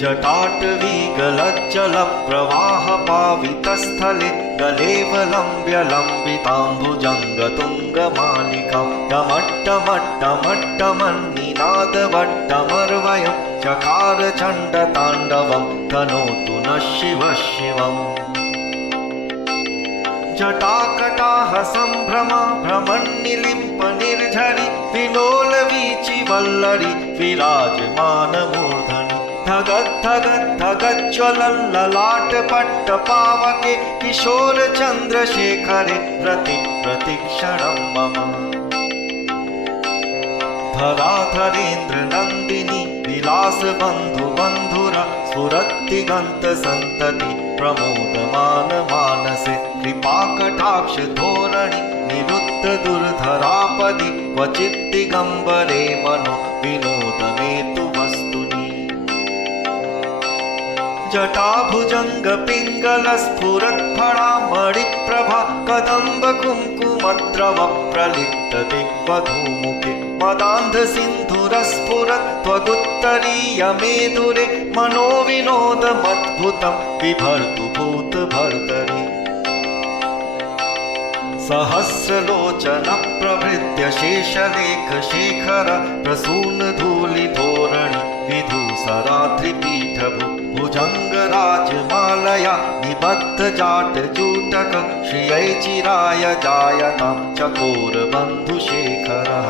जटाटवीगलज्जलप्रवाहपावितस्थले गलेवलम्ब्य लम्बिताम्बुजङ्गतुङ्गमालिकां डमट्टमट्टमट्टमन्निनादवट्टमर्वयं चकार चण्डताण्डवं तनोतु नः शिवः शिवम्। जटाकटाह सम्भ्रमा भ्रमन्निलिम्प निर्झरि विलोलवीचि वल्लरी विराजमानमूर्धनि धगद्धगद्धगज्ज्वलल्ललाटपट्टपावके किशोरचन्द्रशेखरे रति प्रतिक्षणं मम। धराधरेन्द्रनन्दिनी विलासबन्धुबन्धुरा स्फुरद्दिगन्तसन्तति प्रमोदमानमानसे कृपाकटाक्षधोरणि निरुद्धदुर्धरापदि क्वचिद्दिगम्बरे मनो विनोदमेतु वस्तुनि। जटाभुजङ्गपिङ्गलस्फुरत्फणामणिप्रभा कदम्बकुङ्कुमद्रव प्रलिप्तदिग्वधूमुखे मदान्धसिन्धुरस्फुरत् त्वगुत्तरीयमेधुरे मनोविनोदमद्भुतं बिभर्तु भूतभर्तरि। सहस्रलोचनप्रभृत्य शेषलेखशेखर प्रसूनधूलिधोरणि विधूसरात्रिपीठभु भुजङ्गराजमालया निबद्धजाटजूटक श्रियै चिराय जायतां चकोरबन्धुशेखरः।